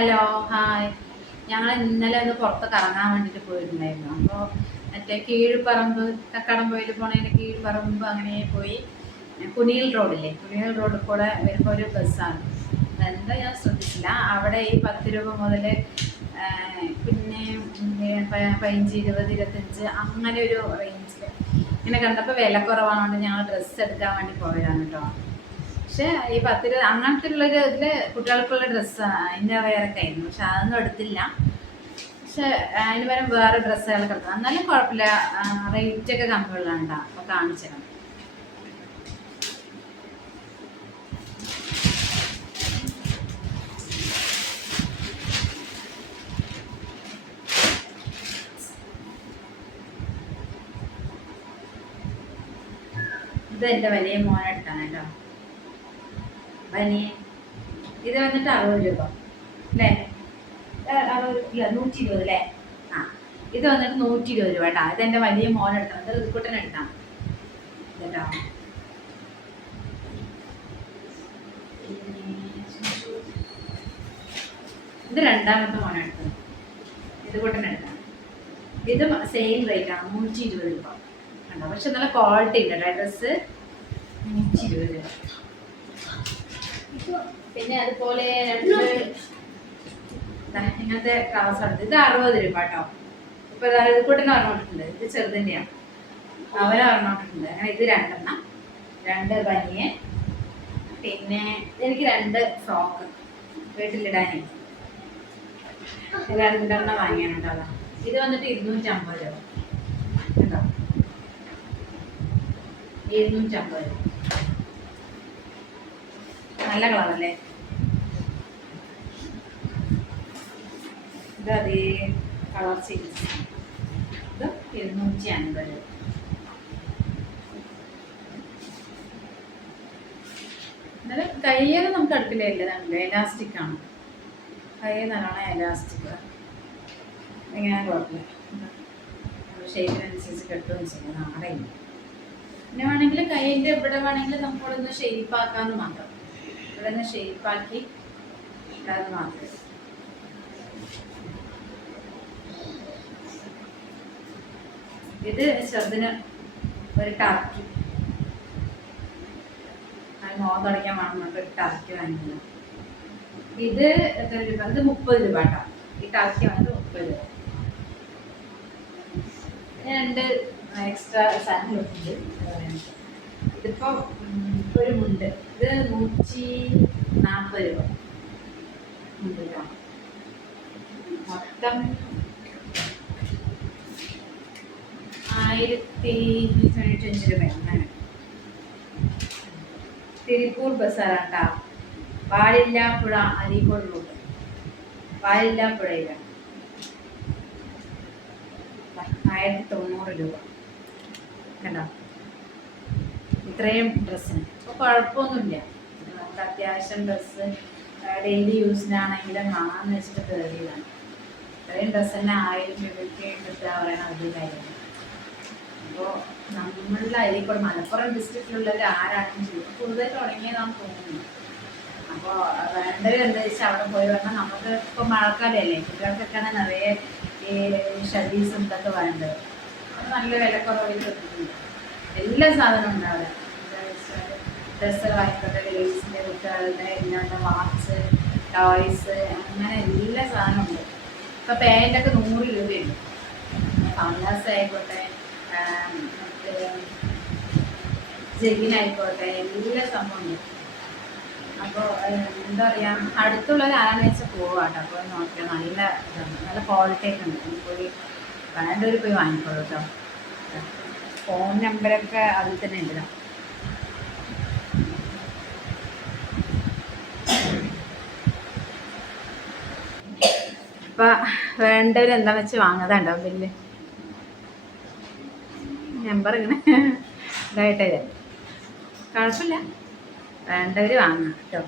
Hello, hi. ഞങ്ങൾ ഇന്നലെ ഒന്ന് പുറത്ത് കറങ്ങാൻ വേണ്ടിയിട്ട് പോയിട്ടുണ്ടായിരുന്നു. അപ്പോൾ മറ്റേ കീഴ്പറമ്പ് കക്കാടംപൊയിൽ പോണതിൻ്റെ കീഴ്പറമ്പ് അങ്ങനെ പോയി. കുനിയിൽ റോഡില്ലേ, കുനിയിൽ റോഡിൽ കൂടെ വരുമ്പോൾ ഒരു ബസ്സാണ്. എന്താ ഞാൻ ശ്രദ്ധിച്ചില്ല, അവിടെ ഈ 10 രൂപ മുതൽ പിന്നെ 15, 20, 25 അങ്ങനെ ഒരു റേഞ്ചിൽ ഇങ്ങനെ കണ്ടപ്പോൾ വില കുറവാണെന്നുകൊണ്ട് ഞങ്ങൾ ഡ്രസ്സ് എടുക്കാൻ വേണ്ടി പോയതാണ് കേട്ടോ. പക്ഷെ ഈ 10 രൂപ അങ്ങനത്തെ ഉള്ളൊരു ഇതില് കുട്ടികൾക്കുള്ള ഡ്രസ്സ് അതിൻ്റെ വേറൊക്കെ ആയിരുന്നു. പക്ഷെ അതൊന്നും എടുത്തില്ല. പക്ഷെ അതിന് പകരം വേറെ ഡ്രസ്സുകളൊക്കെ എടുത്തു. എന്നാലും കുഴപ്പമില്ല, റേറ്റ് ഒക്കെ കമ്മിയുള്ളതാണ്ടാ. അപ്പൊ കാണിച്ചിരുന്നു. ഇത് എൻ്റെ വലിയ മോനെടുത്താണ് കേട്ടോ. ബനിയൻ ഇത് വന്നിട്ട് 60 രൂപ അല്ലേ? 120 അല്ലേ? ആ, ഇത് വന്നിട്ട് 120 രൂപ കേട്ടോ. ഇതെൻ്റെ വലിയ മോനെടുത്താണ്. ഇത് ഋതുക്കുട്ടനെടുത്താണ് കേട്ടോ. ഇത് രണ്ടാമത്തെ മോനെടുത്തത്, ഇത് കൂട്ടനെടുത്താണ്. ഇത് സെയിം റേറ്റ് ആണ്, 120 രൂപ കണ്ടോ. പക്ഷെ നല്ല ക്വാളിറ്റി ഉണ്ട് കേട്ടോ ഡ്രസ്സ്. 120 രൂപ. പിന്നെ അതുപോലെ ഇങ്ങനത്തെ ട്രൗസർ ഉണ്ട്. ഇത് 60 രൂപ കേട്ടോ. ഇപ്പൊ ഇത് കൂട്ടനെ പറഞ്ഞിട്ടുണ്ട്. ഇത് ചെറുതിൻ്റെയാണ്, അവരെ പറഞ്ഞിട്ടുണ്ട്. അങ്ങനെ ഇത് 2 ബനിയൻ. പിന്നെ എനിക്ക് 2 ഫ്രോക്ക് വീട്ടിലിടാനേ 2 വാങ്ങിയാനുണ്ടോ. ഇത് വന്നിട്ട് 250 രൂപ കേട്ടോ. 250 രൂപ. നല്ല കളറല്ലേ? ഇത് അതേ കളർ സീരീസ്. ഇത് 250 രൂപ. എന്നാലും കയ്യൊക്കെ നമുക്ക് അടുക്കില്ല, എലാസ്റ്റിക് ആണ്. കൈ നല്ലോണം എലാസ്റ്റിക്. എങ്ങനെ കുഴപ്പമില്ല, ഷേപ്പിനനുസരിച്ച് കെട്ടുകയും ചെയ്യും. നാടയില്ല. പിന്നെ വേണമെങ്കിൽ കൈൻ്റെ ഇവിടെ വേണമെങ്കിൽ നമുക്കിവിടെ ഒന്ന് ഷേപ്പാക്കാന്ന് മാത്രം. ഇവിടെ നിന്ന് ഷേപ്പാക്കി ഇടാന്ന് മാത്രം. ഇത് ചെറുതിന് ഒരു ടർക്കി, മോൻ തുടങ്ങിയാൽ വേണമെന്നൊക്കെ ഒരു ടർക്കി വാങ്ങില്ല. ഇത് എത്ര രൂപ? ഇത് 30 രൂപ കേട്ടോ. ഈ ടർക്കി വന്നിട്ട് 30 രൂപ. 2 എക്സ്ട്രാ സാധനങ്ങളുണ്ട്. ഇതിപ്പോൾ ഒരു മുണ്ട്, ഇത് 140 രൂപ ഉണ്ട് കേട്ടോ. മൊത്തം 1095 രൂപയാണ്. തിരുപ്പൂർ ബസാറാണ് കേട്ടോ. വാലില്ലാപ്പുഴ, അരീക്കോട് റൂട്ട്. വാലില്ലാപ്പുഴയിലാണ്. 1090 രൂപ കണ്ടോ. ഇത്രയും ഡ്രസ്സിന് ഇപ്പോൾ കുഴപ്പമൊന്നുമില്ല. നമുക്ക് അത്യാവശ്യം ഡ്രസ്സ് ഡെയിലി യൂസിനാണെങ്കിലും വാങ്ങാന്ന് വെച്ചിട്ട് കയറിയതാണ്. ഇത്രയും ഡ്രസ്സ് തന്നെ 1000 രൂപയ്ക്ക് കിട്ടുക പറയണത് ഒരു കാര്യമാണ്. അപ്പോൾ നമ്മളുടെ അരീക്കോട് മലപ്പുറം ഡിസ്ട്രിക്റ്റിലുള്ളവർ ആരാണെന്ന് ചോദിക്കും കൂടുതൽ തുടങ്ങിയതാണെന്ന് തോന്നുന്നു. അപ്പോൾ വേണ്ടവർ എന്താ വെച്ചാൽ അവിടെ പോയി പറഞ്ഞാൽ നമുക്ക് ഇപ്പോൾ മഴക്കാലമല്ലേ, കുട്ടികൾക്കൊക്കെയാണ് നിറയെ ഈ ഷഡീസും ഇതൊക്കെ വേണ്ടത്. അത് നല്ല വിലക്കുറവിൽ കിട്ടുന്നുണ്ട്. എല്ലാ സാധനവും ഉണ്ട് അവിടെ. എന്താ വെച്ചാൽ ഡ്രസ്സുകളായിക്കോട്ടെ, ലേഡീസിൻ്റെ കുട്ടികളുടെ എല്ലാം, വാച്ച്, ടോയ്സ്, അങ്ങനെ എല്ലാ സാധനവും ഉണ്ട്. ഇപ്പോൾ പാൻറ്റൊക്കെ 100 രൂപയുണ്ട്. പങ്കാസ് ആയിക്കോട്ടെ, മറ്റേ ജെഗിനായിക്കോട്ടെ, എല്ലാ സംഭവമുണ്ട്. അപ്പോൾ എന്താ പറയുക, അടുത്തുള്ളത് ആരാന്ന് വെച്ചാൽ പോവാട്ടോ. അപ്പോൾ നോക്കിയാൽ നല്ല ഇതാണ്, നല്ല ക്വാളിറ്റി ഒക്കെ ഉണ്ട്. പോയി വേണ്ടവർ പോയി വാങ്ങിക്കോളൂ കേട്ടോ. ഫോൺ നമ്പറൊക്കെ അതിൽ തന്നെ ഉണ്ട്. അപ്പം വേണ്ടവർ എന്താണെന്ന് വെച്ച് വാങ്ങാതാണ്ടാവും. ബില്ല് നമ്പർ ഇങ്ങനെ ഇതായിട്ടേ കുഴപ്പമില്ല, വേണ്ടവർ വാങ്ങാം കേട്ടോ.